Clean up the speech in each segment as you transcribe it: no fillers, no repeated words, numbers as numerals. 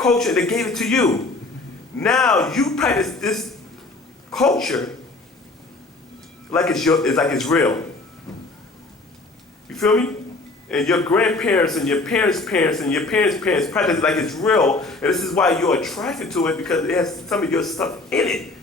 culture and they gave it to you. Now you practice this culture like it's real. You feel me? And your grandparents and your parents' parents and your parents' parents practice it like it's real, and this is why you're attracted to it, because it has some of your stuff in it.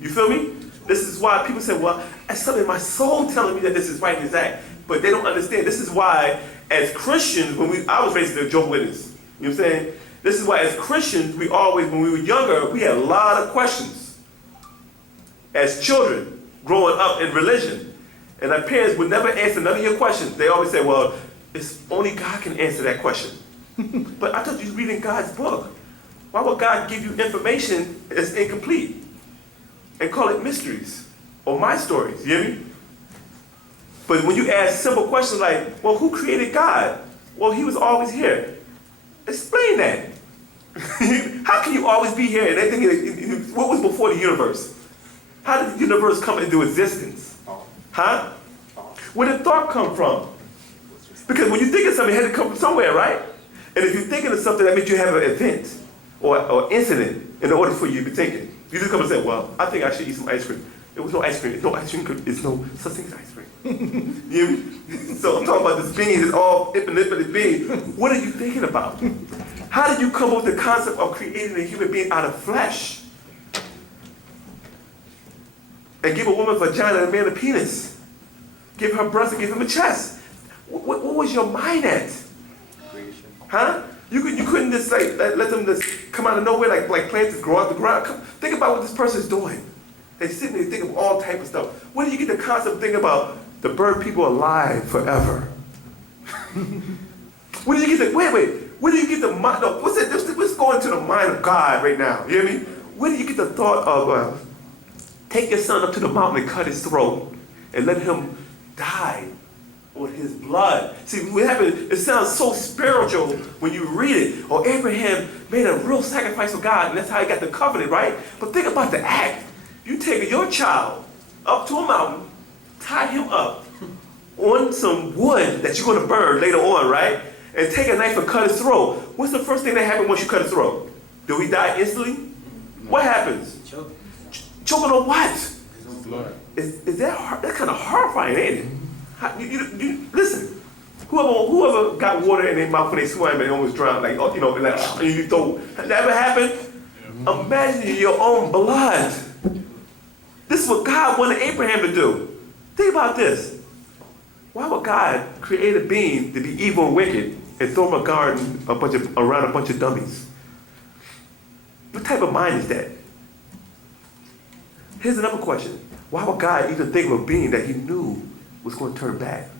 You feel me? This is why people say, well, that's something in my soul telling me that this is right and exact. But they don't understand. This is why, as Christians, I was raised as a Jehovah's Witness. You know what I'm saying? This is why, as Christians, we always, when we were younger, we had a lot of questions. As children, growing up in religion. And our parents would never answer none of your questions. They always say, well, it's only God can answer that question. But I thought you were reading God's book. Why would God give you information that's incomplete and call it mysteries or my stories? You hear me? But when you ask simple questions like, well, who created God? Well, he was always here. Explain that. How can you always be here? And they think, what was before the universe? How did the universe come into existence? Huh? Where did thought come from? Because when you think of something, it had to come from somewhere, right? And if you're thinking of something, that means you have an event or incident in order for you to be thinking. You just come and say, well, I think I should eat some ice cream. There was no ice cream. No ice cream. There's no such thing as ice cream. You hear me? So I'm talking about this being, this all infinite being. What are you thinking about? How did you come up with the concept of creating a human being out of flesh? And give a woman a vagina and a man a penis. Give her breast and give him a chest. What was your mind at? Creation. Huh? You couldn't just like let them just come out of nowhere like plants that grow out the ground. Think about what this person's doing. They're sitting there thinking of all type of stuff. Where do you get the concept of thinking about the bird people alive forever? Where do you get the where do you get the mind? No, what's going to the mind of God right now? You hear me? Where do you get the thought of take your son up to the mountain and cut his throat and let him die on his blood? See, what happened, it sounds so spiritual when you read it. Or Abraham made a real sacrifice for God, and that's how he got the covenant, right? But think about the act. You take your child up to a mountain, tie him up on some wood that you're going to burn later on, right? And take a knife and cut his throat. What's the first thing that happens once you cut his throat? Do he die instantly? What happens? Choking on what? Blood. Is that that's kind of horrifying, ain't it? You listen. Whoever got water in their mouth when they swam and almost drowned, like you throw. That ever happened? Yeah. Imagine your own blood. This is what God wanted Abraham to do. Think about this. Why would God create a being to be evil and wicked and throw him a garden around a bunch of dummies? What type of mind is that? Here's another question. Why would God even think of a being that he knew was going to turn bad?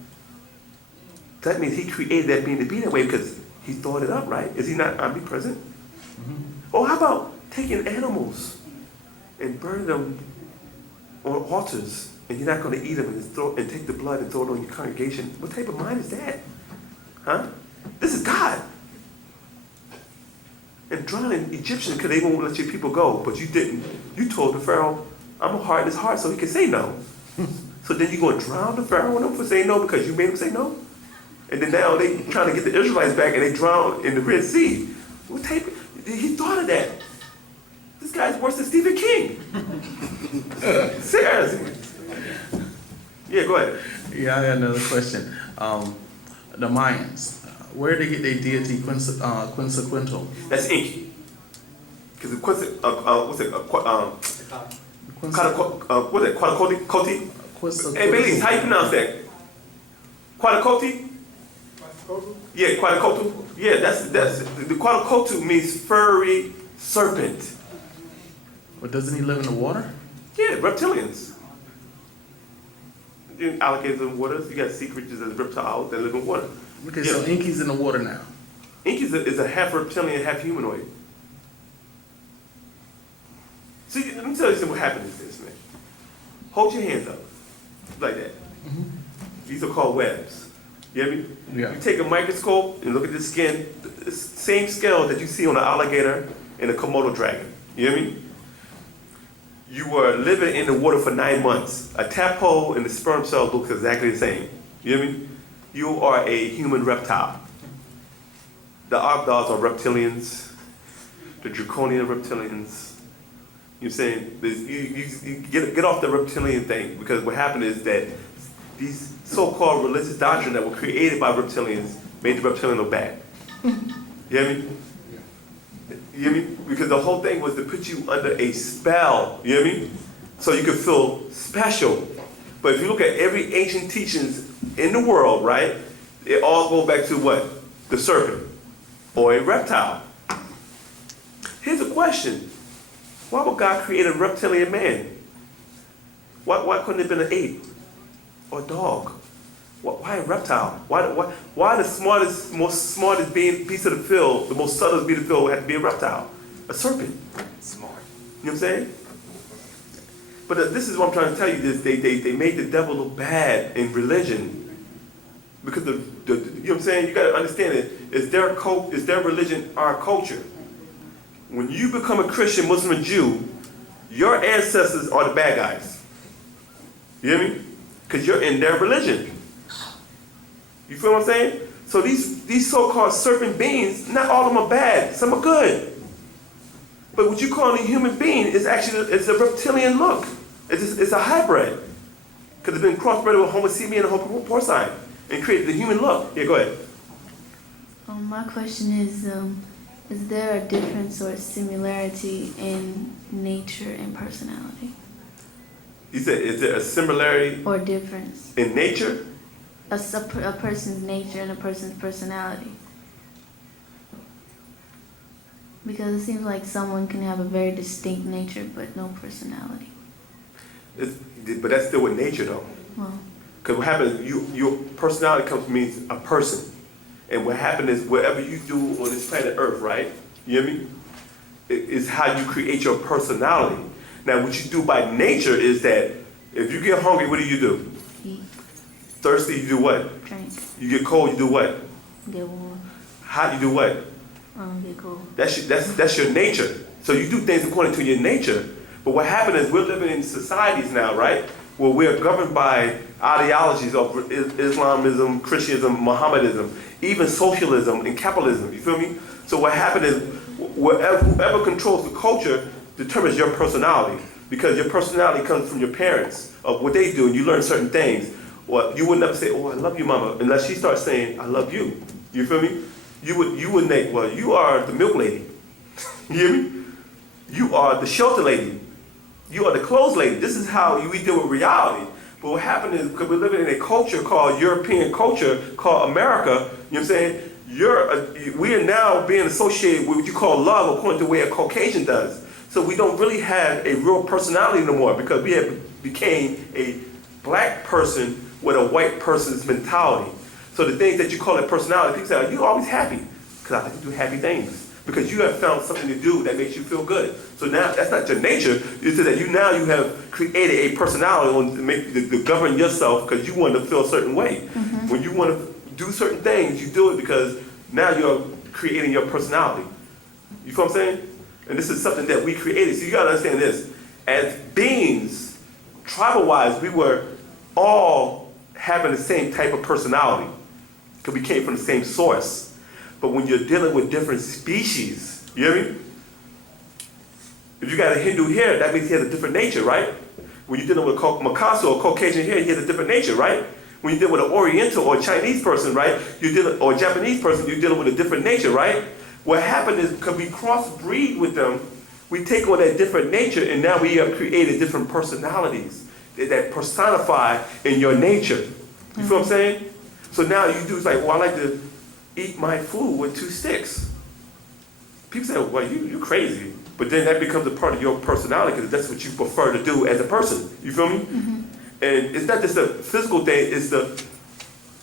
That means he created that being to be that way because he thought it up, right? Is he not omnipresent? Mm-hmm. Or how about taking animals and burning them on altars, and you're not going to eat them and take the blood and throw it on your congregation? What type of mind is that? Huh? This is God. And drowning Egyptians because they won't let your people go, but you didn't. You told the Pharaoh, I'm going to harden his heart so he can say no. So then you're going to drown the Pharaoh on them for saying no because you made him say no? And then now they trying to get the Israelites back and they drown in the Red Sea. What type of, he thought of that. This guy's worse than Stephen King. Seriously. Yeah, go ahead. Yeah, I got another question. The Mayans, where did they get their deity Quetzalcoatl? That's Inky. Because what's it? Quetzalcoatl? Hey, Bailey, how you pronounce that? Quetzalcoatl? Yeah, Quetzalcoatl. Yeah, that's the Quetzalcoatl means furry serpent. But doesn't he live in the water? Yeah, reptilians. Alligators in waters. You got sea creatures as reptiles that live in water. Okay, yeah. So Inky's in the water now. Inky is a half reptilian, half humanoid. See, let me tell you something. What happened is this, man. Hold your hands up, like that. Mm-hmm. These are called webs. You hear me? Yeah. You take a microscope and look at the skin, the same scale that you see on an alligator and a Komodo dragon. You hear me? You were living in the water for 9 months. A tadpole and the sperm cell looks exactly the same. You hear me? You are a human reptile. The Ogdogs are reptilians. the draconian reptilians. You know what I'm saying? You get off the reptilian thing, because what happened is that these so-called religious doctrines that were created by reptilians made the reptilian look bad. You hear me? You hear me? Because the whole thing was to put you under a spell. You hear me? So you could feel special. But if you look at every ancient teachings in the world, right, it all go back to what? The serpent or a reptile. Here's a question. Why would God create a reptilian man? Why couldn't it have been an ape or a dog? Why a reptile? Why the smartest piece of the field, the most subtle piece of the field had to be a reptile? A serpent. Smart. You know what I'm saying? But this is what I'm trying to tell you, is they made the devil look bad in religion. Because you know what I'm saying? You got to understand it. It's their religion, our culture. When you become a Christian, Muslim, and Jew, your ancestors are the bad guys. You hear me? Because you're in their religion. You feel what I'm saying? So these so-called serpent beings, not all of them are bad. Some are good. But what you call a human being is actually it's a reptilian look. It's a hybrid. Because it's been crossbred with Homo sapien and Homo porcine and created the human look. Yeah, go ahead. My question is there a difference or similarity in nature and personality? You said, is there a similarity Or difference? in nature? A person's nature and a person's personality. Because it seems like someone can have a very distinct nature but no personality. But that's still with nature, though. Well, Because what happens, your personality means a person. And what happens is whatever you do on this planet Earth, right? You hear me? Is how you create your personality. Now, what you do by nature is that if you get hungry, what do? eat, Thirsty, you do what? drink, You get cold, you do what? get warm, Hot, you do what? get cold. That's your nature. So you do things according to your nature. But what happened is we're living in societies now, right? Where we're governed by ideologies of Islamism, Christianism, Mohammedanism, even socialism and capitalism. You feel me? So what happened is whoever controls the culture determines your personality. Because your personality comes from your parents, of what they do, and you learn certain things. Well, you would never say, "Oh, I love you, mama," unless she starts saying, "I love you." You feel me? You would make, well, you are the milk lady. You hear me? You are the shelter lady. You are the clothes lady. This is how we deal with reality. But what happened is, because we're living in a culture called European culture, called America, you know what I'm saying? We are now being associated with what you call love according to the way a Caucasian does. So we don't really have a real personality no more, because we have became a black person with a white person's mentality. So the things that you call a personality, people say, "Are you always happy?" Because I like to do happy things. Because you have found something to do that makes you feel good. So now that's not your nature. It's that you have created a personality to govern yourself because you want to feel a certain way. Mm-hmm. When you want to do certain things, you do it because now you're creating your personality. You feel what I'm saying? And this is something that we created. So you got to understand this. As beings, tribal-wise, we were all having the same type of personality because we came from the same source. But when you're dealing with different species, you hear me? If you got a Hindu here, that means he has a different nature, right? When you're dealing with Makasu or Caucasian here, he has a different nature, right? When you deal with an Oriental or Chinese person, right? Or a Japanese person, you're dealing with a different nature, right? What happened is, because we crossbreed with them, we take on that different nature, and now we have created different personalities that personify in your nature. You feel what I'm saying? So now you do, it's like, well, I like to eat my food with 2 sticks. People say, well, you crazy. But then that becomes a part of your personality because that's what you prefer to do as a person. You feel me? Mm-hmm. And it's not just a physical thing, it's the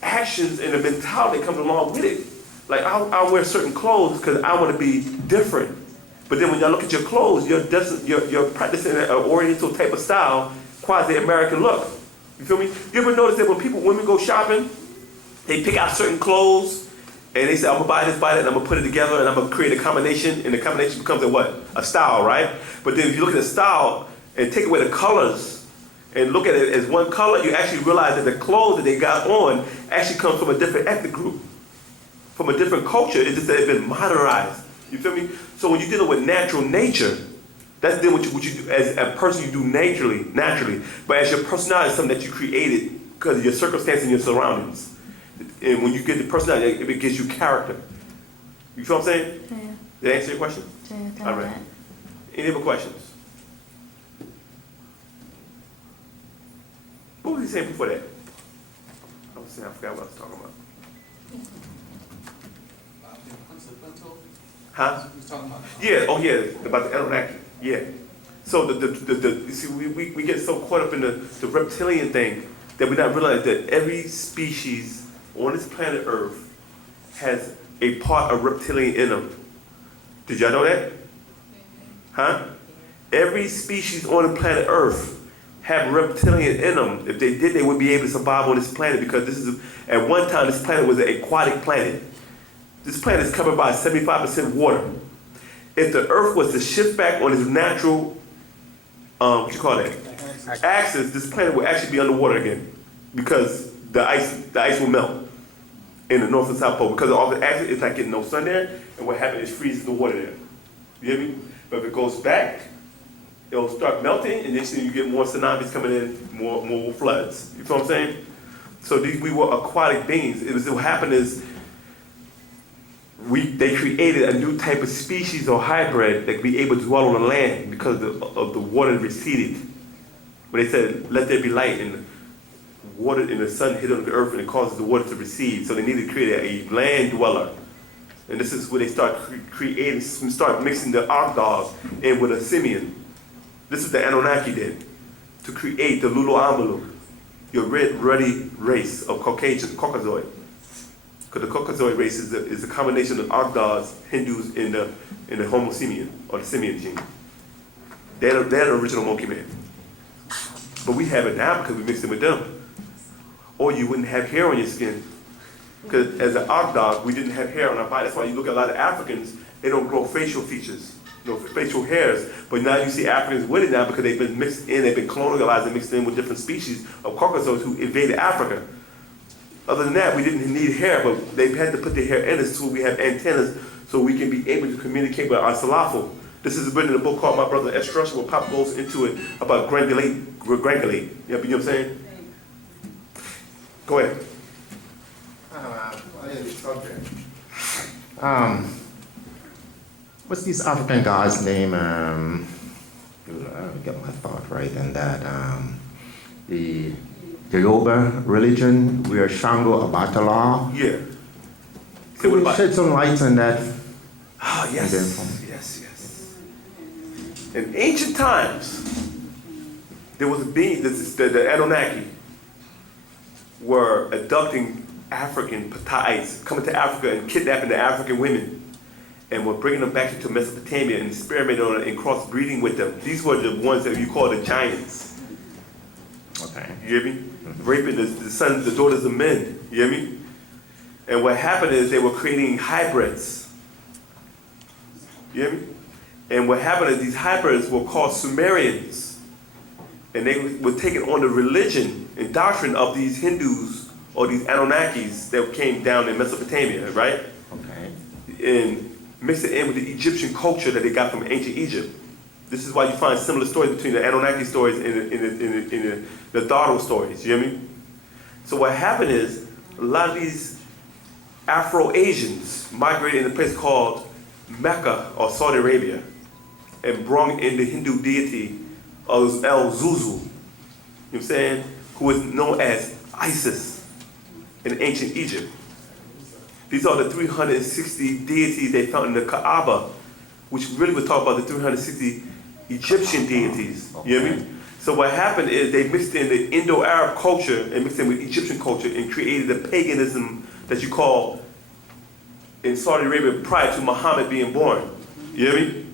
actions and the mentality that comes along with it. Like, I'll wear certain clothes because I want to be different. But then when y'all look at your clothes, you're practicing an Oriental type of style, quasi-American look. You feel me? You ever notice that when women go shopping, they pick out certain clothes, and they say, I'm going to buy this, and I'm going to put it together, and I'm going to create a combination, and the combination becomes a style, right? But then if you look at the style and take away the colors and look at it as one color, you actually realize that the clothes that they got on actually come from a different ethnic group, from a different culture. It's just that it's been modernized. You feel me? So when you're dealing with natural nature, that's then what you do as a person, you do naturally. But as your personality is something that you created because of your circumstance and your surroundings. And when you get the personality, it gives you character. You feel what I'm saying? Yeah. Did that answer your question? Yeah, All right. Any other questions? What was he saying before that? I was saying, I forgot what I was talking about. Huh? Yeah, oh yeah, about the Anunnaki. Yeah. So you see, we get so caught up in the reptilian thing that we not realize that every species on this planet Earth has a part of reptilian in them. Did y'all know that? Huh? Every species on the planet Earth have reptilian in them. If they did, they would be able to survive on this planet because at one time, this planet was an aquatic planet. This planet is covered by 75% water. If the Earth was to shift back on its natural, axis, this planet would actually be underwater again because the ice will melt in the North and South Pole because of all the axis. It's like getting no sun there, and what happens is freezes the water there. You hear me? But if it goes back, it'll start melting, and then you get more tsunamis coming in, more floods. You feel what I'm saying? So we were aquatic beings. What happened is they created a new type of species or hybrid that could be able to dwell on the land because of the water receded. When they said, "Let there be light," and water and the sun hit on the earth, and it causes the water to recede. So they needed to create a land dweller. And this is where they start start mixing the Ogdogs in with a simian. This is the Anunnaki did to create the Wu-nuwaupu, your ruddy race of Caucasoid. Because the Caucasoid race is a combination of Ogdogs, Hindus, and the Homo simian, or the simian gene. They're the original monkey man. But we have it now because we mixed it with them. Or you wouldn't have hair on your skin. Because as an Ogdog, we didn't have hair on our body. That's why you look at a lot of Africans, they don't grow facial features, facial hairs. But now you see Africans with it now because they've been mixed in, they've been colonialized and mixed in with different species of Caucasoids who invaded Africa. Other than that, we didn't need hair, but they had to put their hair in us so we have antennas so we can be able to communicate with our salafo. This is written in a book called My Brother Estruction, where Pop goes into it about granulate. You know what I'm saying? Go ahead. What's this African guy's name? Get my thought right in that. The Yoruba religion, where Shango Abatala. Yeah. Could you shed some light on that? Ah, yes. Yes. In ancient times, there was a being, the Anunnaki were abducting African Pataites, coming to Africa and kidnapping the African women, and were bringing them back into Mesopotamia and experimenting on it and crossbreeding with them. These were the ones that you call the giants. Okay. You hear me? Raping the sons, the daughters of men. You hear me? And what happened is they were creating hybrids. You hear me? And what happened is these hybrids were called Sumerians. And they were taking on the religion and doctrine of these Hindus or these Anunnakis that came down in Mesopotamia, right? Okay. And mixed it in with the Egyptian culture that they got from ancient Egypt. This is why you find similar stories between the Anunnaki stories and the Dharma stories, you hear me? So what happened is, a lot of these Afro-Asians migrated in a place called Mecca or Saudi Arabia and brought in the Hindu deity of El Zuzu, you know what I'm saying? Who is known as Isis in ancient Egypt. These are the 360 deities they found in the Kaaba, which really would talk about the 360 Egyptian deities. You hear me? So what happened is they mixed in the Indo-Arab culture and mixed in with Egyptian culture and created the paganism that you call in Saudi Arabia prior to Muhammad being born. You hear me?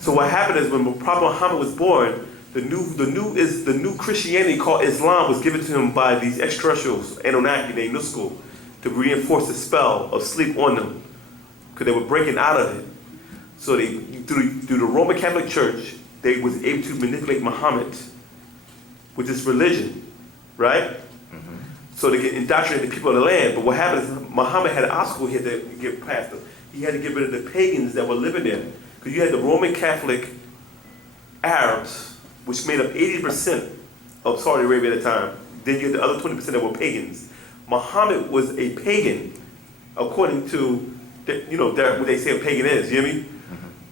So what happened is when Prophet Muhammad was born, the new Christianity called Islam was given to him by these extraterrestrials, Anunnaki named Nusku, to reinforce the spell of sleep on them, because they were breaking out of it. So they, through the Roman Catholic Church, they was able to manipulate Muhammad with this religion, right? Mm-hmm. So they get indoctrinated the people of the land. But what happens is Muhammad had an obstacle here to get past them. he had to get rid of the pagans that were living there. Because you had the Roman Catholic Arabs, which made up 80% of Saudi Arabia at the time. Then you had the other 20% that were pagans. Muhammad was a pagan, according to what they say a pagan is, you hear me?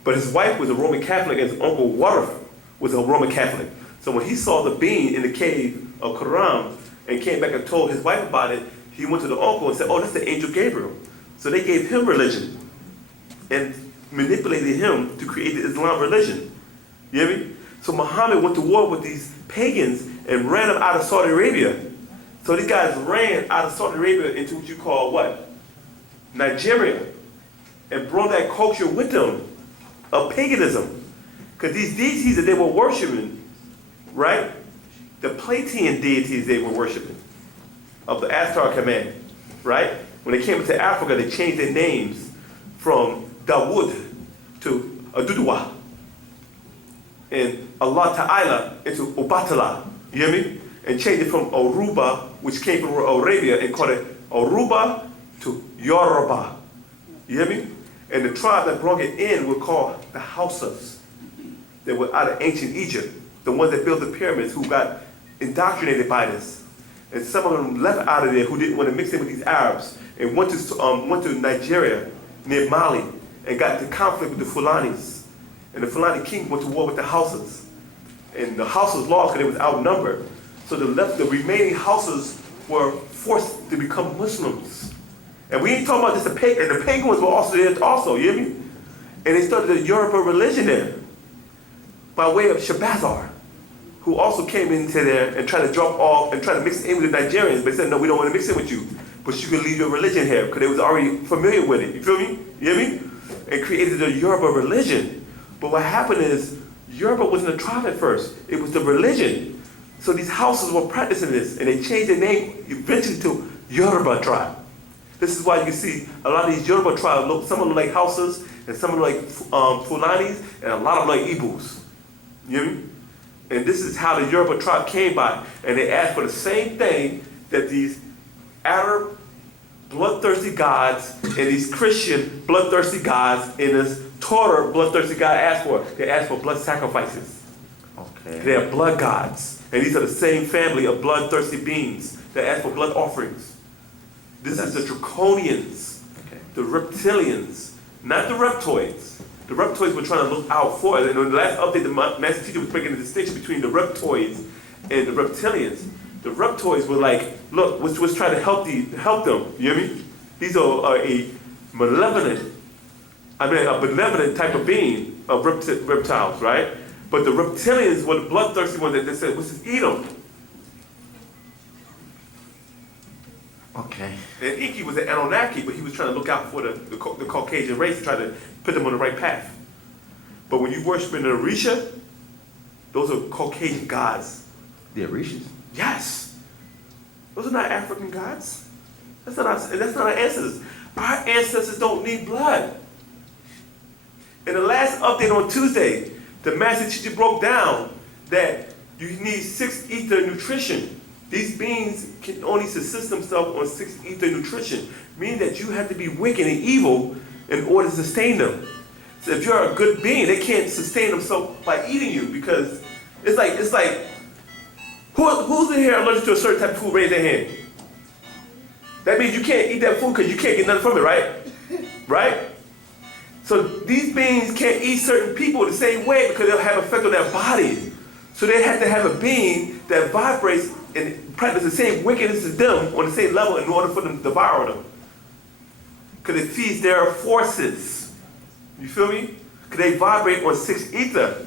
But his wife was a Roman Catholic, and his uncle Warif was a Roman Catholic. So when he saw the being in the cave of Qumran and came back and told his wife about it, he went to the uncle and said, oh, that's the angel Gabriel. So they gave him religion and manipulated him to create the Islam religion. You hear me? So Muhammad went to war with these pagans and ran them out of Saudi Arabia. So these guys ran out of Saudi Arabia into what you call what? Nigeria. And brought that culture with them of paganism. Because these deities that they were worshiping, right? The Platean deities they were worshiping of the Astar command, right? When they came into Africa, they changed their names from Dawood to Aduduwa. And Allah Ta'ala into Ubatala. You hear me? And changed it from Aruba, which came from Arabia, and called it Aruba to Yoruba. You hear me? And the tribe that brought it in were called the Hausas. They were out of ancient Egypt. The ones that built the pyramids who got indoctrinated by this. And some of them left out of there who didn't want to mix in with these Arabs and went to Nigeria near Mali and got into conflict with the Fulanis. And the Fulani king went to war with the Hausas. And the Hausas lost because they was outnumbered. So the remaining Hausas were forced to become Muslims. And we ain't talking about just the pagan. And the pagans were also there also, you hear me? And they started the Yoruba religion there by way of Shabazar, who also came into there and tried to drop off and try to mix in with the Nigerians, but said, no, we don't want to mix in with you. But you can leave your religion here, because they was already familiar with it. You feel me? You hear me? And created the Yoruba religion. But what happened is, Yoruba wasn't a tribe at first. It was the religion. So these houses were practicing this, and they changed their name eventually to Yoruba tribe. This is why you can see a lot of these Yoruba tribes, some of them like Hausas, and some of them like Fulanis, and a lot of them like Igbos. You hear me? And this is how the Yoruba tribe came by. And they asked for the same thing that these Arab bloodthirsty gods and these Christian bloodthirsty gods and this Torah bloodthirsty God asked for. They asked for blood sacrifices. Okay. They are blood gods. And these are the same family of bloodthirsty beings that ask for blood offerings. This is the Draconians, Okay. the reptilians, not the reptoids. The reptoids were trying to look out for it. And in the last update, the master teacher was making a distinction between the reptoids and the reptilians. The reptoids were like, look, was trying to help them. You hear me? These are a benevolent type of being of reptiles, right? But the reptilians were the bloodthirsty ones that they said, let's just eat them. Okay. And Iki was an Anunnaki, but he was trying to look out for the Caucasian race and try to put them on the right path. But when you worship in the Orisha, those are Caucasian gods. The Orishas. Yes. Those are not African gods. That's not our ancestors. Our ancestors don't need blood. In the last update on Tuesday, the master teacher broke down that you need 6 ether nutrition. These beings can only subsist themselves on 6 ether nutrition, meaning that you have to be wicked and evil in order to sustain them. So if you're a good being, they can't sustain themselves by eating you, because it's like who's in here allergic to a certain type of food? Raise their hand. That means you can't eat that food because you can't get nothing from it, right? Right? So these beings can't eat certain people the same way because they'll have effect on their body. So they have to have a being that vibrates and practice the same wickedness as them on the same level in order for them to devour them. Because it feeds their forces. You feel me? Because they vibrate on 6 ether.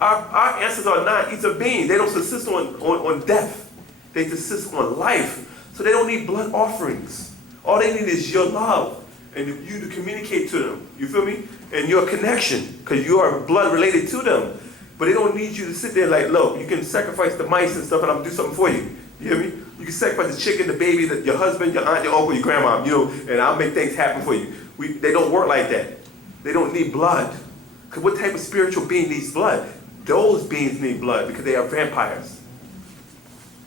Our ancestors are not ether beings. They don't subsist on death. They subsist on life. So they don't need blood offerings. All they need is your love and you to communicate to them. You feel me? And your connection, because you are blood related to them. But they don't need you to sit there like, look, you can sacrifice the mice and stuff and I'm gonna do something for you. You hear me? You can sacrifice the chicken, the baby, your husband, your aunt, your uncle, your grandma, and I'll make things happen for you. They don't work like that. They don't need blood. Because what type of spiritual being needs blood? Those beings need blood because they are vampires.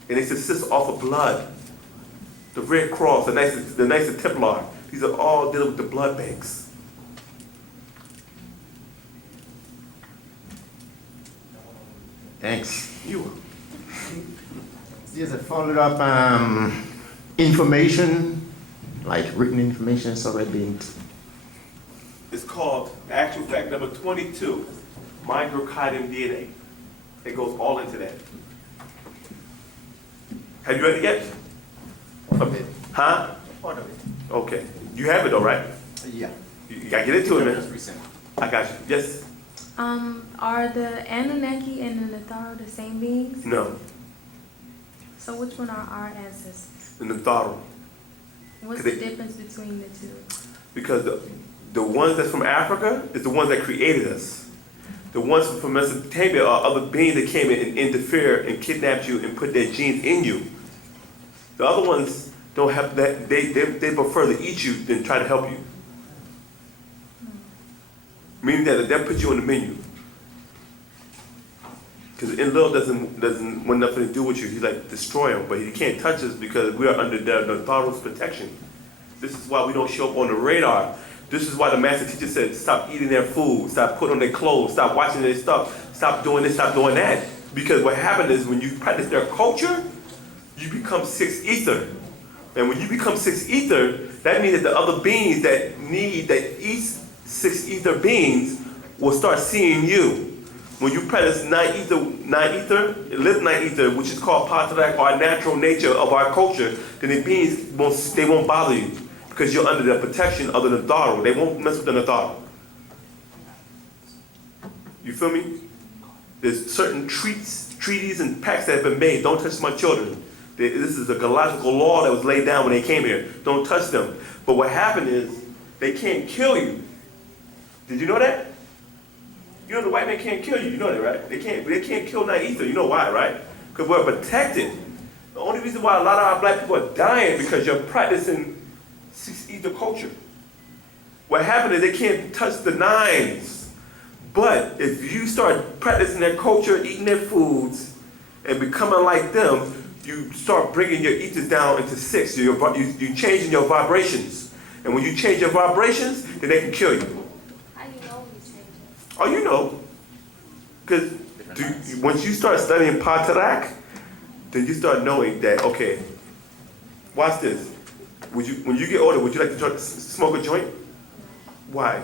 And they subsist off of blood. The Red Cross, the Knights of Templar, These are all dealing with the blood banks. Thanks. You. There's a follow-up information, like written information that's already been. It's called actual fact number 22, microcotton DNA. It goes all into that. Have you read it yet? Part of it. Huh? Part of it. Okay. You have it though, right? Yeah. You gotta get into it, Just man. recent. I got you. Yes? Are the Anunnaki and the Natharu the same beings? No. So which one are our ancestors? The Natharu. What's They- the difference between the two? Because the ones that's from Africa is the ones that created us. The ones from Mesopotamia are other beings that came in and interfered and kidnapped you and put their genes in you. The other ones don't have that. They prefer to eat you than try to help you. Meaning that they'll put you on the menu. Because Enlil doesn't want nothing to do with you. He's like, destroy him. But he can't touch us because we are under the Natharu's protection. This is why we don't show up on the radar. This is why the master teacher said, stop eating their food, stop putting on their clothes, stop watching their stuff, stop doing this, stop doing that. Because what happens is when you practice their culture, you become six ether. And when you become six ether, that means that the other beings that eat six ether beings will start seeing you. When you practice nine ether, live nine ether, which is called Pt.2, our natural nature of our culture, then the beings won't bother you because you're under the protection of the Natharu. They won't mess with the Natharu. You feel me? There's certain treaties and pacts that have been made. Don't touch my children. This is a galactical law that was laid down when they came here. Don't touch them. But what happened is they can't kill you. Did you know that? You know the white man can't kill you. You know that, right? They can't kill nine ether. You know why, right? Because we're protected. The only reason why a lot of our black people are dying because you're practicing six ether culture. What happened is they can't touch the nines. But if you start practicing their culture, eating their foods, and becoming like them, you start bringing your ethers down into six. You're changing your vibrations. And when you change your vibrations, then they can kill you. How do you know when you change it? Oh, you know. Because once you start studying Pt.2, then you start knowing that, okay, watch this. When you get older, would you like to smoke a joint? Why?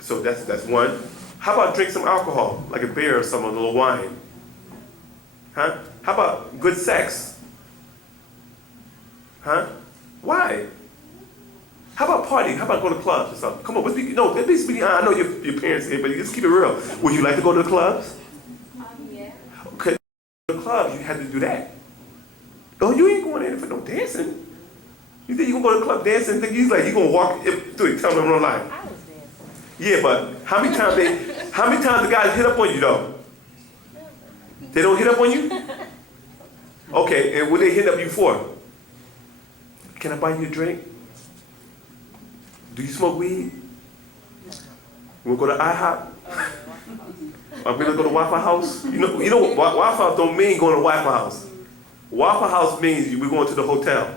So that's one. How about drink some alcohol, like a beer or something, a little wine? Huh? How about good sex? Huh? Why? How about partying? How about go to clubs or something? Come on, let's be speaking. I know your parents here, but just keep it real. Would you like to go to the clubs? Yeah. Okay, to the clubs, you had to do that. Oh, you ain't going in for no dancing. You think you gonna go to the club dancing? Think you like you gonna walk through it? Tell them online. I was dancing. Yeah, but how many times the guys hit up on you though? They don't hit up on you? Okay, and what they hit up you for? Can I buy you a drink? Do you smoke weed? We'll go to IHOP? Are we gonna go to Waffle House? You know Waffle House don't mean going to Waffle House. Waffle House means we're going to the hotel.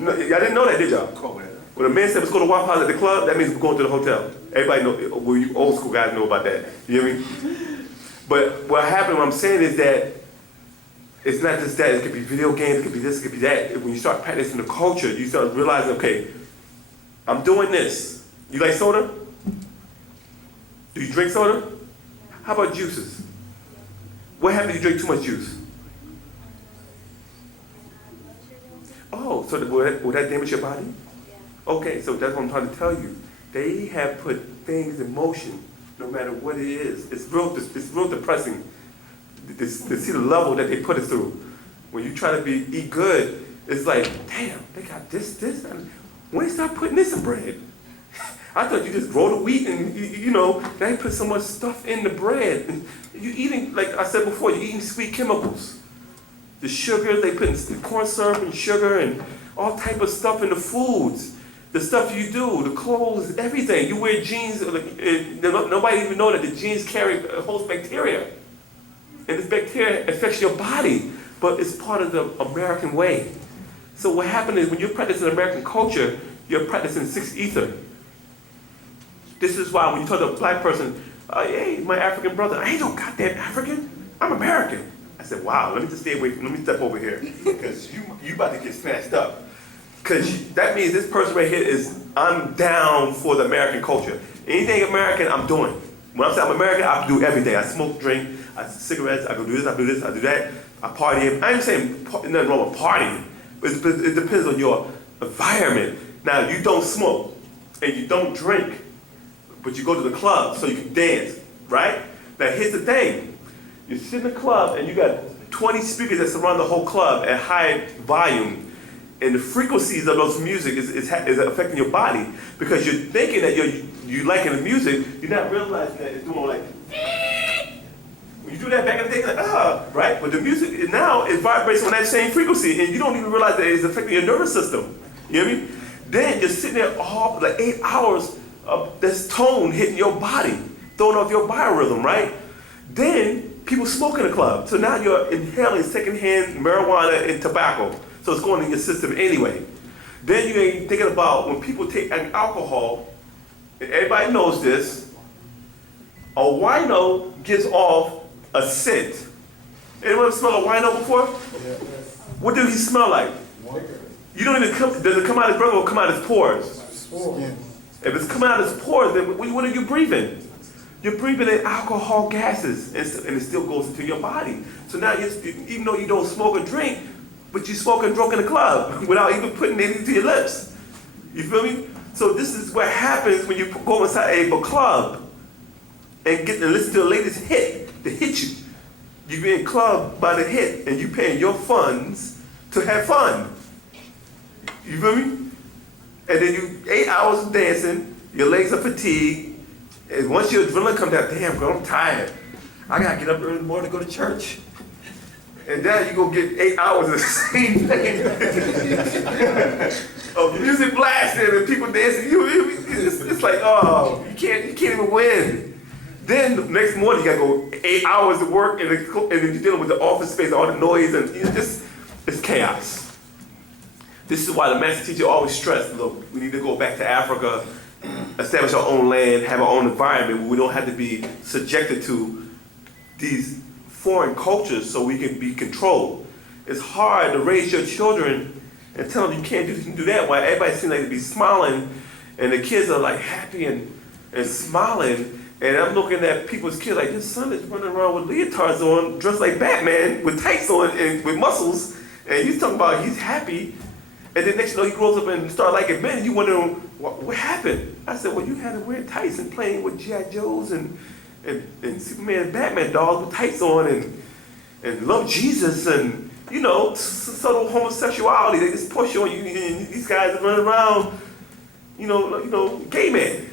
No, y'all didn't know that, did y'all? When a man said let's go to Waffle House at the club, that means we're going to the hotel. Everybody know, well, you old school guys know about that. You hear me? But what happened, what I'm saying is that it's not just that. It could be video games, it could be this, it could be that. When you start practicing the culture, you start realizing, okay, I'm doing this. You like soda? Do you drink soda? How about juices? What happens if you drink too much juice? Oh, so will that damage your body? Okay, so that's what I'm trying to tell you. They have put things in motion, no matter what it is. It's real depressing to see the level that they put us through. When you try to eat good, it's like, damn, they got this. When they start putting this in bread? I thought you just roll the wheat and, they put so much stuff in the bread. And you eating, like I said before, you're eating sweet chemicals. The sugar, they put in corn syrup and sugar and all type of stuff in the foods. The stuff you do, the clothes, everything. You wear jeans, nobody even know that the jeans carry a host bacteria. And this bacteria affects your body, but it's part of the American way. So what happened is when you're practicing American culture, you're practicing sixth ether. This is why when you talk to a black person, hey, my African brother, I ain't no goddamn African. I'm American. I said, wow, let me just stay away from, let me step over here. Because you about to get snatched up. Because that means this person right here is, I'm down for the American culture. Anything American, I'm doing. When I'm saying I'm American, I do everything. I smoke, drink, I cigarettes, I go do this, I do this, I do that. I party. I ain't saying nothing wrong with partying, but it depends on your environment. Now, you don't smoke and you don't drink, but you go to the club so you can dance, right? Now, here's the thing. You sit in the club and you got 20 speakers that surround the whole club at high volume, and the frequencies of those music is affecting your body because you're thinking that you're liking the music, you're not realizing that it's doing like, when you do that back in the day, like, right? But the music now, it vibrates on that same frequency, and you don't even realize that it's affecting your nervous system. You know what I mean? Then you're sitting there all like 8 hours of this tone hitting your body, throwing off your biorhythm, right? Then people smoke in the club. So now you're inhaling secondhand marijuana and tobacco. So it's going in your system anyway. Then you ain't thinking about when people take alcohol, and everybody knows this, a wino gives off a scent. Anyone smell a wino before? What does he smell like? You don't even does it come out his breath or come out his pores? If it's coming out his pores, then what are you breathing? You're breathing in alcohol gases, and it still goes into your body. So now, even though you don't smoke or drink, but you smoke and drunk in the club without even putting anything to your lips. You feel me? So this is what happens when you go inside a club and listen to the latest hit to hit you. You're being clubbed by the hit, and you paying your funds to have fun. You feel me? And then you 8 hours of dancing, your legs are fatigued, and once your adrenaline comes out, damn, girl, I'm tired. I gotta get up early in the morning to go to church. And then you go get 8 hours of the same thing of music blasting and people dancing. It's like, oh, you can't even win. Then the next morning you gotta go 8 hours to work, and then you're dealing with the office space, all the noise, and it's chaos. This is why the master teacher always stressed, look, we need to go back to Africa, establish our own land, have our own environment where we don't have to be subjected to these foreign cultures so we can be controlled. It's hard to raise your children and tell them you can't do this and do that while everybody seems like to be smiling and the kids are like happy and smiling, and I'm looking at people's kids like, this son is running around with leotards on, dressed like Batman, with tights on and with muscles, and he's talking about he's happy, and then next you know he grows up and start liking men, and you wonder what happened. I said, well, you had to wear tights and playing with G.I. Joes and Superman and Batman dolls with tights on and love Jesus and, you know, subtle homosexuality. They just push on you, and these guys are running around, you know, gay men.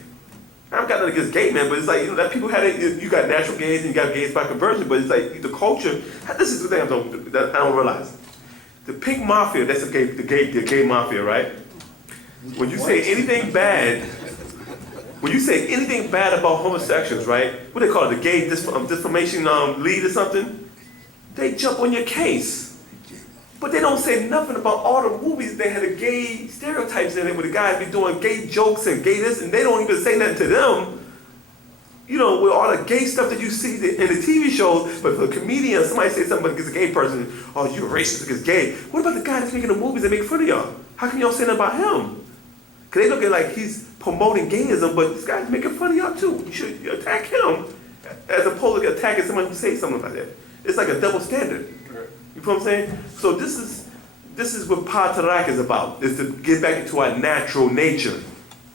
I've got nothing against gay men, but it's like, you know, that people had it, you got natural gays and you got gays by conversion, but it's like the culture, this is the thing that I don't realize. The pink mafia, that's the gay mafia, right? When you say anything bad, about homosexuals, right? What they call it, the gay defamation lead or something? They jump on your case. But they don't say nothing about all the movies that had the gay stereotypes in it where the guys be doing gay jokes and gay this, and they don't even say nothing to them. You know, with all the gay stuff that you see in the TV shows, but for a comedian, somebody say something against a gay person, oh, you're racist against gay. What about the guy that's making the movies that make fun of y'all? How can y'all say that about him? Because they look at it like he's promoting gayism, but this guy's making fun of y'all too. You should attack him as opposed to attacking someone who says something like that. It's like a double standard. You know what I'm saying? So this is what Pt.2 is about, is to get back into our natural nature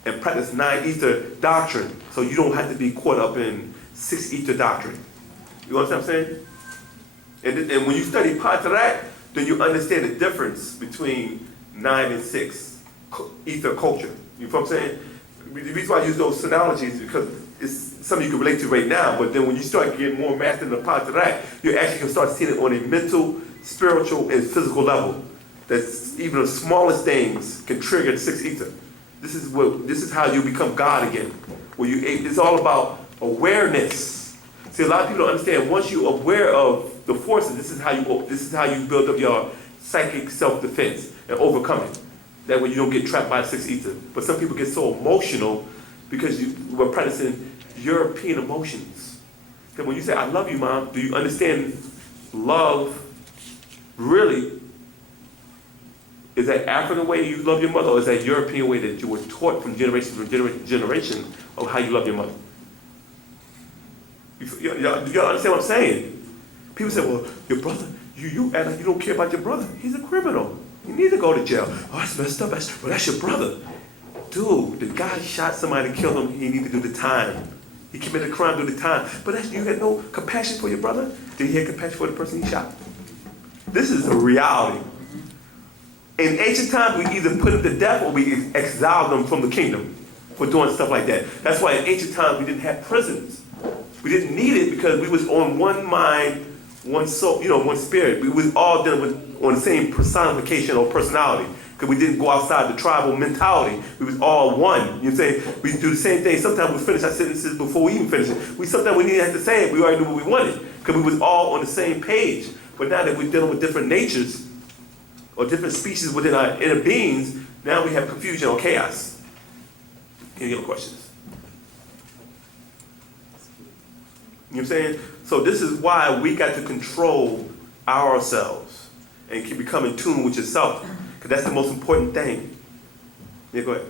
and practice 9 ether doctrine so you don't have to be caught up in 6 ether doctrine. You know what I'm saying? And when you study Pt.2, then you understand the difference between 9 and 6 ether culture. You know what I'm saying? The reason why I use those analogies is because it's something you can relate to right now, but then when you start getting more mastered in the Pt.2, you actually can start seeing it on a mental, spiritual, and physical level. That's even the smallest things can trigger the 6 ether. This is how you become God again. It's all about awareness. See, a lot of people don't understand. Once you're aware of the forces, this is how you build up your psychic self-defense. and overcome it. That way you don't get trapped by the six ether. But some people get so emotional because you were practicing European emotions. Because when you say, I love you, Mom, do you understand love really? Is that African way you love your mother, or is that European way that you were taught from generation to generation of how you love your mother? Y'all understand what I'm saying? People say, well, your brother, you act like you don't care about your brother. He's a criminal. He needs to go to jail. Oh, that's messed up. Well, that's your brother. Dude, the guy shot somebody, killed him. He needs to do the time. He committed a crime, do the time. But you had no compassion for your brother? Did he have compassion for the person he shot? This is a reality. In ancient times, we either put them to death or we exiled them from the kingdom for doing stuff like that. That's why in ancient times we didn't have prisons. We didn't need it because we was on one mind, one soul, one spirit. We was all dealing with on the same personification or personality because we didn't go outside the tribal mentality. We was all one. You know what I'm saying? We do the same thing. Sometimes we finish our sentences before we even finish it. Sometimes we didn't have to say it. We already knew what we wanted because we was all on the same page. But now that we're dealing with different natures or different species within our inner beings, now we have confusion or chaos. Any other questions? You know what I'm saying? So this is why we got to control ourselves and keep become in tune with yourself, because that's the most important thing. Yeah, go ahead.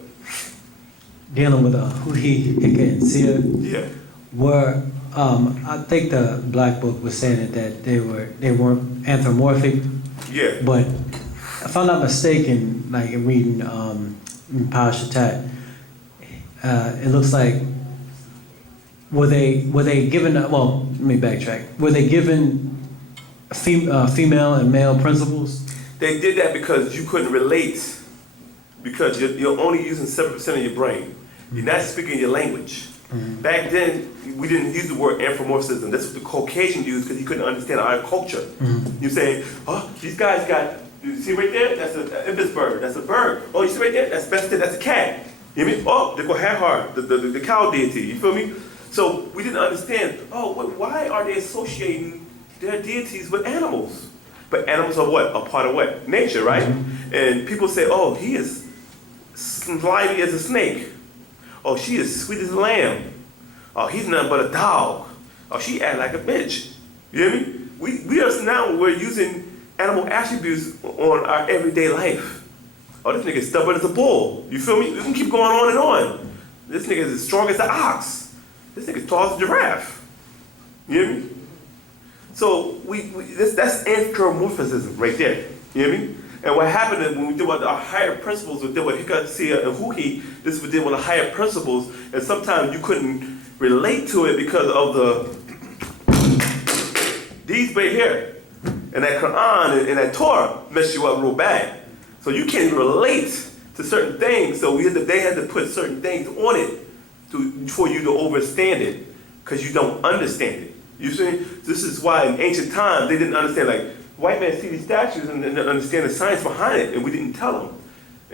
Dealing with who he, Hika, and Sia, Yeah. were I think the Black Book was saying that they weren't anthropomorphic, Yeah. but if I'm not mistaken, like in reading in Parashat, it looks like were they given well, let me backtrack. Were they given female and male principles? They did that because you couldn't relate, because you're only using 7% of your brain. You're not speaking your language. Mm-hmm. Back then, we didn't use the word anthropomorphism. That's what the Caucasian used because he couldn't understand our culture. Mm-hmm. You're saying, oh, these guys got, you see right there? That's an ibis bird. That's a bird. Oh, you see right there? That's Bested. That's a cat. You hear me? Oh, they go Hahar, the cow deity. You feel me? So we didn't understand, why are they associating their deities with animals? But animals are what? A part of what? Nature, right? Mm-hmm. And people say, oh, he is slimy as a snake. Oh, she is sweet as a lamb. Oh, he's nothing but a dog. Oh, she act like a bitch. You hear me? We're using animal attributes on our everyday life. Oh, this nigga is stubborn as a bull. You feel me? We can keep going on and on. This nigga is as strong as an ox. This nigga is tall as a giraffe. You hear me? So that's anthropomorphism right there. You hear me? And what happened is when we deal with our higher principles, we deal with Hika, Sia, and Huhi, this we deal with the higher principles, and sometimes you couldn't relate to it because of these right here. And that Quran and that Torah mess you up real bad. So you can't relate to certain things, so they had to put certain things on it for you to understand it, because you don't understand it. You see? This is why in ancient times they didn't understand, like, white man see these statues and didn't understand the science behind it, and we didn't tell him.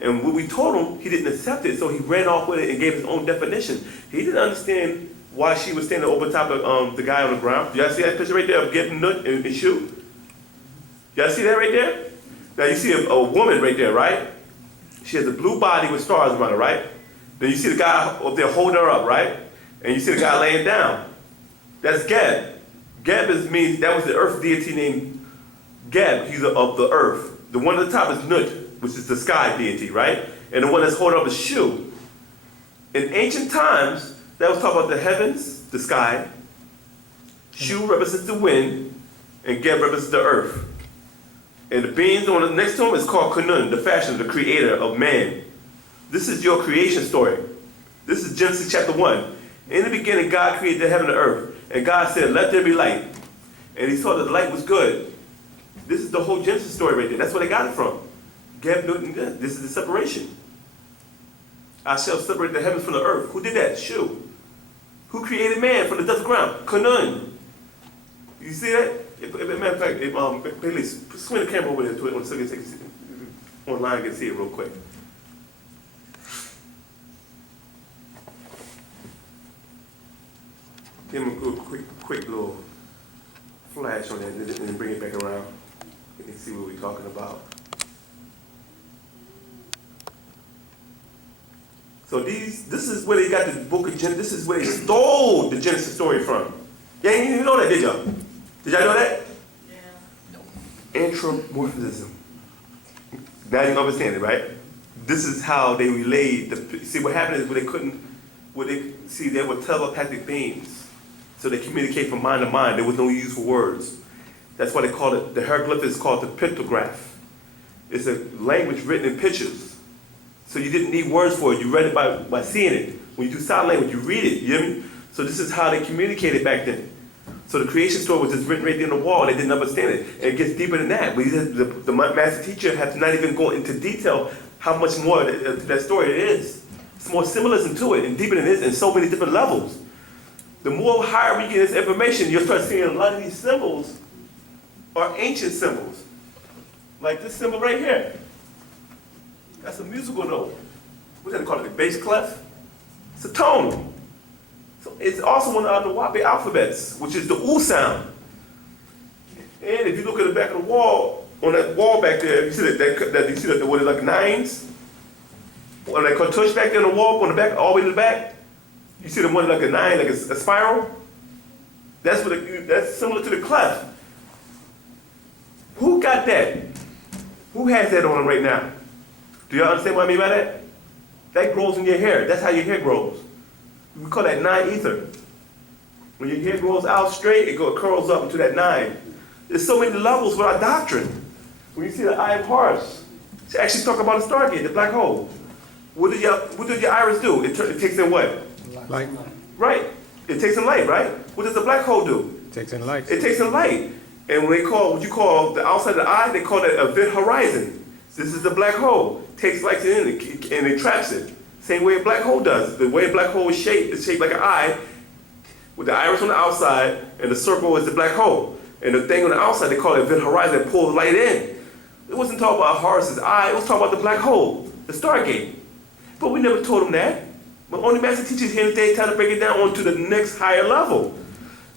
And when we told him, he didn't accept it, so he ran off with it and gave his own definition. He didn't understand why she was standing over top of the guy on the ground. Y'all see that picture right there of getting nut and shoe? Y'all see that right there? Now you see a woman right there, right? She has a blue body with stars around her, right? Then you see the guy up there holding her up, right? And you see the guy laying down. That's Geb. Geb means that was the earth deity named Geb. He's of the earth. The one at the top is Nut, which is the sky deity, right? And the one that's holding up is Shu. In ancient times, that was talking about the heavens, the sky. Shu represents the wind, and Geb represents the earth. And the beings on the next to him is called Kanun, the fashioner, the creator of man. This is your creation story. This is Genesis chapter 1. In the beginning, God created the heaven and earth. And God said, let there be light. And he saw that the light was good. This is the whole Genesis story right there. That's where they got it from. Geb, Newton, good. This is the separation. I shall separate the heavens from the earth. Who did that? Shu. Who created man from the dust of the ground? Kanun. You see that? Matter of fact, please swing the camera over there to it so you can see it online and see it real quick. Give him a good, quick little flash on that and then bring it back around and see what we're talking about. So this is where they got the book of Genesis. This is where they stole the Genesis story from. Y'all didn't even know that, did y'all? Did y'all know that? Yeah. Anthropomorphism. Now you understand it, right? This is how they relayed. See, what happened is they were telepathic beings. So they communicate from mind to mind. There was no use for words. That's why they call it, the hieroglyph is called the pictograph. It's a language written in pictures. So you didn't need words for it. You read it by seeing it. When you do sign language, you read it. You hear me? So this is how they communicated back then. So the creation story was just written right there on the wall. They didn't understand it. And it gets deeper than that. But the master teacher had to not even go into detail how much more that story it is. It's more symbolism to it and deeper than this in so many different levels. The more higher we get this information, you'll start seeing a lot of these symbols are ancient symbols. Like this symbol right here. That's a musical note. What do they call it? The bass clef? It's a tone. So it's also one of the Wu-Nuwaupu alphabets, which is the U sound. And if you look at the back of the wall, on that wall back there, you see that you see that what is like nines? Or that cartouche back there on the wall, on the back, all the way to the back. You see the one like a nine, like a spiral? That's similar to the clef. Who got that? Who has that on right now? Do y'all understand what I mean by that? That grows in your hair. That's how your hair grows. We call that nine ether. When your hair grows out straight, it curls up into that nine. There's so many levels with our doctrine. When you see the eye of Horus, it's actually talk about a stargate, the black hole. What did your iris do? It takes in what? Light. Right. It takes in light, right? What does the black hole do? Takes in light. It takes in light. And when they call what you call the outside of the eye, they call that a event horizon. This is the black hole. Takes light in and it traps it. Same way a black hole does. The way a black hole is shaped like an eye, with the iris on the outside, and the circle is the black hole. And the thing on the outside, they call it event horizon, that pulls light in. It wasn't talking about Horus's eye, it was talking about the black hole, the stargate. But we never told them that. But only master teachers here today trying to break it down onto the next higher level.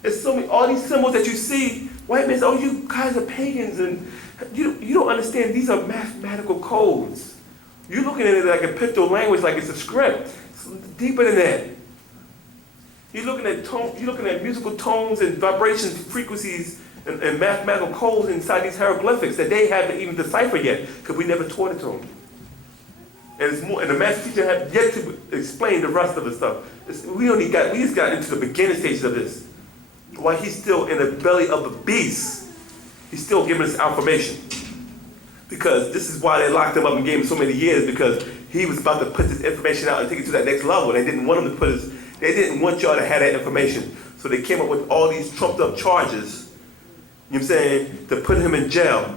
There's so many, all these symbols that you see, white men say, oh, you guys are pagans, and you don't understand, these are mathematical codes. You're looking at it like a pictorial language, like it's a script. It's deeper than that. You're looking at musical tones and vibrations, frequencies, and mathematical codes inside these hieroglyphics that they haven't even deciphered yet, because we never taught it to them. And it's more, and the master teacher have yet to explain the rest of the stuff. We just got into the beginning stages of this. While he's still in the belly of the beast, he's still giving us information. Because this is why they locked him up and gave him so many years, because he was about to put this information out and take it to that next level. They didn't want him to they didn't want y'all to have that information. So they came up with all these trumped up charges, you know what I'm saying, to put him in jail.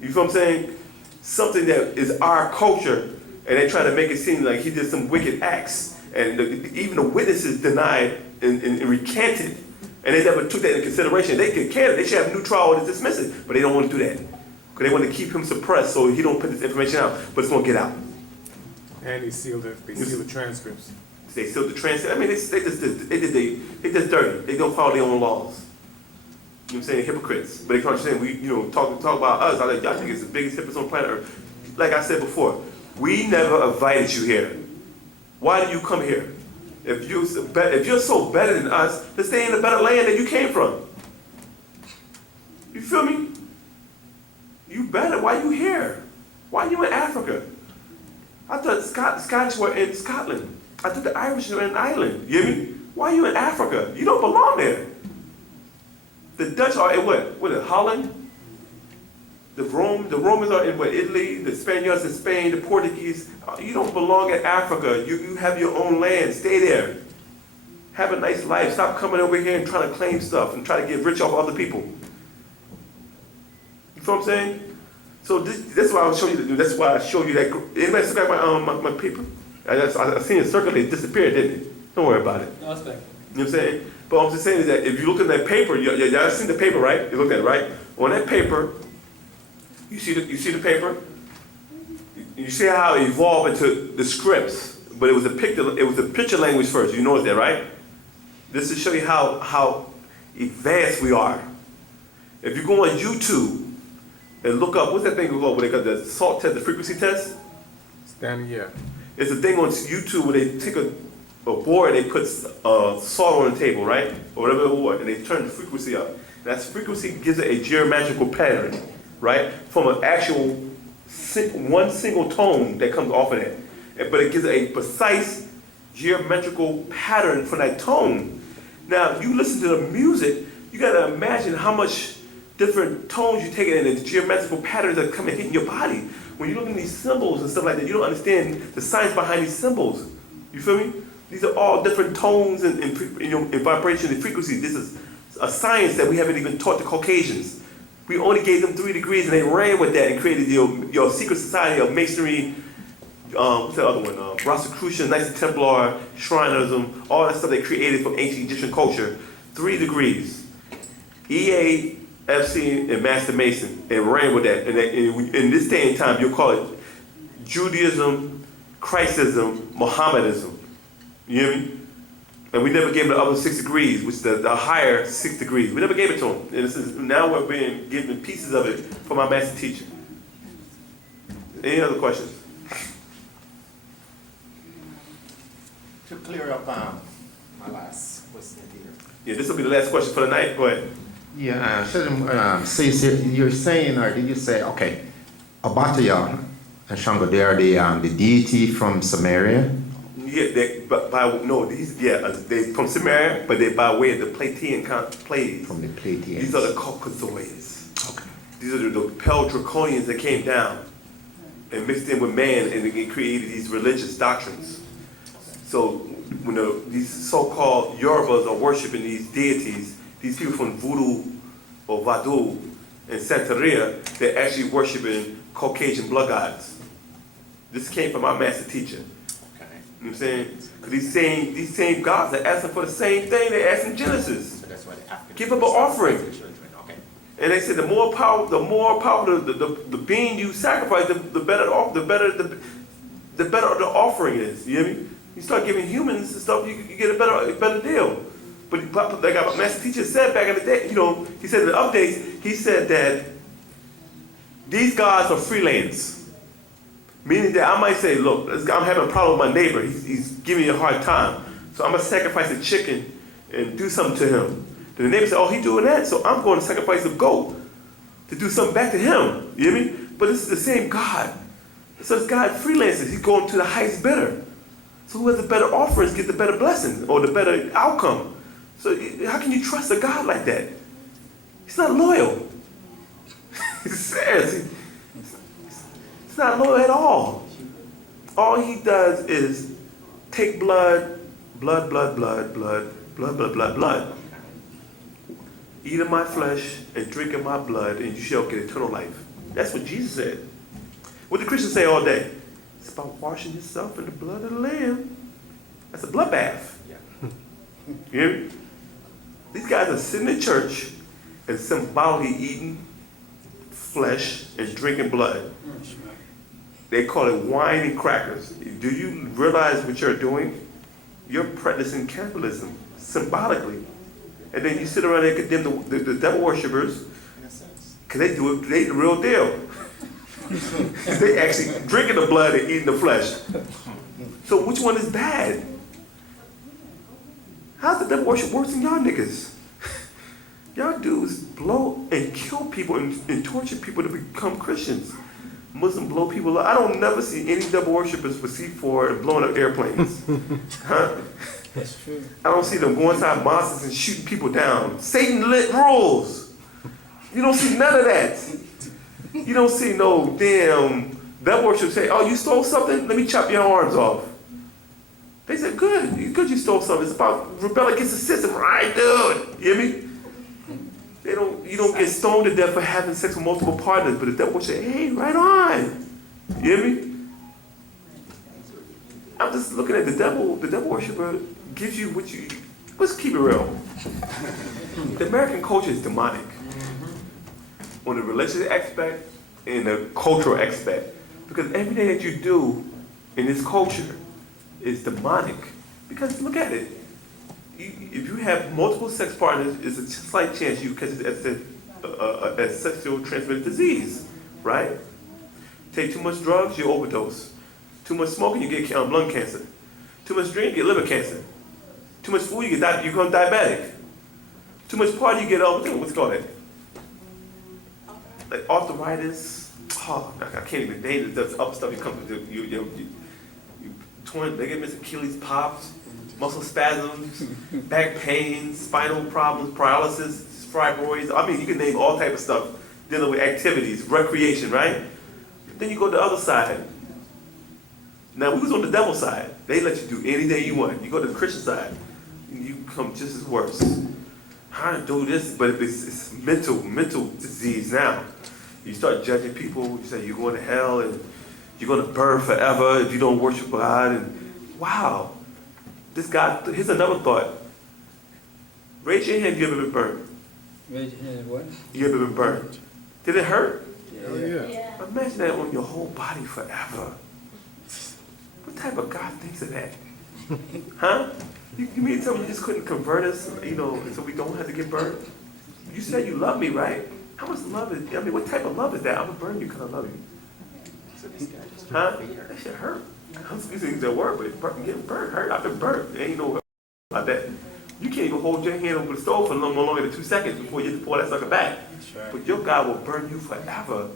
You feel what I'm saying? Something that is our culture, and they try to make it seem like he did some wicked acts. And even the witnesses denied and recanted. And they never took that into consideration. They should have a new trial and dismiss it, but they don't want to do that. Because they want to keep him suppressed so he don't put this information out, but it's going to get out. And they seal the transcripts. They sealed the transcript. I mean, they just dirty. They don't follow their own laws. You know what I'm saying? Hypocrites. But they can't understand, talk about us. I like, y'all think it's the biggest hypocrites on planet Earth. Like I said before, we never invited you here. Why do you come here? If you're so better than us, then stay in a better land that you came from. You feel me? You better. Why you here? Why you in Africa? I thought Scottish were in Scotland. I thought the Irish were in Ireland. You hear me? Why you in Africa? You don't belong there. The Dutch are in what? What is Holland? The Romans are in what? Italy. The Spaniards in Spain. The Portuguese. You don't belong in Africa. You have your own land. Stay there. Have a nice life. Stop coming over here and trying to claim stuff and try to get rich off other people. You feel what I'm saying? So that's why I'll show you. That's why I showed you that. Anybody still got my paper? I seen it circulate. It disappeared, didn't it? Don't worry about it. No, it's back. You know what I'm saying? But what I'm just saying is that if you look at that paper, y'all seen the paper, right? You look at it, right? On that paper, you see the paper. You see how it evolved into the scripts, but it was a picture language first. You notice that, right? This to show you how advanced we are. If you go on YouTube and look up, what's that thing called? What they got the salt test, the frequency test? Standing, yeah. It's a thing on YouTube where they take a board and they put salt on the table, right? Or whatever it was, and they turn the frequency up. That frequency gives it a geometrical pattern, right? From an actual one single tone that comes off of that. But it gives it a precise geometrical pattern for that tone. Now, you listen to the music, you gotta imagine how much different tones you take in and the geometrical patterns that come and hit your body. When you look at these symbols and stuff like that, you don't understand the science behind these symbols. You feel me? These are all different tones and vibration and frequencies. This is a science that we haven't even taught the Caucasians. We only gave them 3 degrees and they ran with that and created your secret society of masonry, what's the other one? Rosicrucian, Knights of Templar, Shrinerism, all that stuff they created from ancient Egyptian culture. 3 degrees. EA, FC, and Master Mason, and ran with that. And in this day and time, you'll call it Judaism, Christism, Mohammedism. You hear me? And we never gave them the other 6 degrees, which is the higher 6 degrees. We never gave it to them. And this is, now we're being given pieces of it from our master teacher. Any other questions? To clear up my last question here. Yeah, this will be the last question for the night. Go ahead. Yeah, so you're saying, or did you say, okay, Abattoir and Shango, they are the deity from Samaria? Yeah, they from Samaria, but they by way of the Plataean Pleiades. From the Pleiadians. These are the Caucasoids. Okay. These are the pale draconians that came down and mixed in with man and they created these religious doctrines. So when these so-called Yorubas are worshiping these deities, these people from Voodoo or Vadu and Santeria, they're actually worshiping Caucasian blood gods. This came from our master teacher. Okay. You know what I'm saying? Because these same gods are asking for the same thing they asked in Genesis. So that's why the African Give up an offering. Okay. And they said the more power the being you sacrifice, the better the offering is. You hear me? You start giving humans and stuff, you get a better deal. But like our master teacher said back in the day, you know, he said in the updates, he said that these gods are freelance. Meaning that I might say, look, I'm having a problem with my neighbor. He's giving me a hard time. So I'm going to sacrifice a chicken and do something to him. Then the neighbor said, oh, he's doing that, so I'm going to sacrifice a goat to do something back to him. You hear me? But this is the same God. So this God freelances. He's going to the highest bidder. So who has the better offerings get the better blessing or the better outcome. So how can you trust a God like that? He's not loyal. He's serious. He's not loyal at all. All he does is take blood, eat of my flesh and drink of my blood, and you shall get eternal life. That's what Jesus said. What do Christians say all day? It's about washing yourself in the blood of the Lamb. That's a bloodbath. Yeah. You hear me? These guys are sitting in church and symbolically eating flesh and drinking blood. They call it wine and crackers. Do you realize what you're doing? You're practicing cannibalism symbolically. And then you sit around and condemn the devil worshippers because they do it, they the real deal. They actually drinking the blood and eating the flesh. So which one is bad? How's the devil worship worse than y'all niggas? Y'all dudes blow and kill people and torture people to become Christians. Muslim blow people up. I don't never see any devil worshippers for C4 and blowing up airplanes. Huh? That's true. I don't see them going inside mosques and shooting people down. Satan lit rules. You don't see none of that. You don't see no damn devil worship say, oh, you stole something? Let me chop your arms off. They said, good you stole something. It's about rebel against the system. Right, dude. You hear me? You don't get stoned to death for having sex with multiple partners, but the devil will say, hey, right on. You hear me? I'm just looking at the devil worshiper gives you what you, let's keep it real. The American culture is demonic. On the religious aspect and the cultural aspect. Because everything that you do in this culture is demonic. Because look at it. If you have multiple sex partners, it's a slight chance you catch it as sexual transmitted disease, right? Take too much drugs, you overdose. Too much smoking, you get lung cancer. Too much drink, you get liver cancer. Too much food, you become diabetic. Too much party, you get what's it called? Like arthritis. Oh, I can't even name it. That's other stuff you come to. You torn ligaments, Achilles pops, muscle spasms, back pain, spinal problems, paralysis, fibroids. I mean, you can name all type of stuff dealing with activities, recreation, right? Then you go to the other side. Now, we was on the devil's side. They let you do anything you want. You go to the Christian side, you become just as worse. I do this, but it's mental disease now. You start judging people. You say you're going to hell and you're going to burn forever if you don't worship God. And wow, this guy. Here's another thought. Raise your hand if you ever been burned. Raise your hand. What? You ever been burned? Did it hurt? Oh, yeah. Imagine that on your whole body forever. What type of God thinks of that? Huh? You mean to tell me you just couldn't convert us, so we don't have to get burned? You said you love me, right? How much love is, what type of love is that? I'm gonna burn you because I love you. Huh? That shit hurt. I'm using that word, but getting burned hurt. I've been burned. Ain't no about that. You can't even hold your hand over the stove for no longer than 2 seconds before you pour that sucker back. Right. But your God will burn you forever.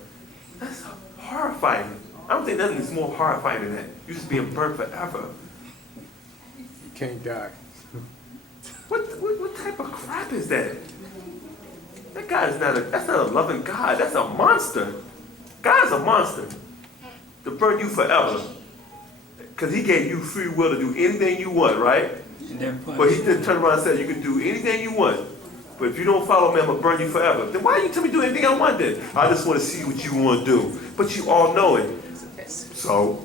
That's horrifying. I don't think nothing is more horrifying than that. You just being burned forever. You can't die. What type of crap is that? That God is that's not a loving God. That's a monster. God's a monster. To burn you forever. Because he gave you free will to do anything you want, right? But he didn't turn around and say you can do anything you want. But if you don't follow me, I'm going to burn you forever. Then why you tell me to do anything I want then? I just want to see what you want to do. But you all know it. So?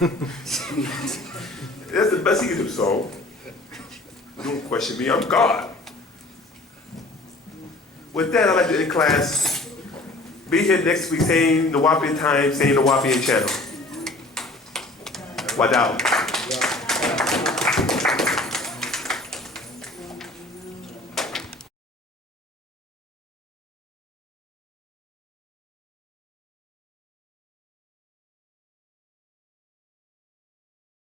That's the best he can do. So? Don't question me, I'm God. With that, I'd like to end class. Be here next week, same Wu-Nuwaupu time, same Wu-Nuwaupu channel. Wadao.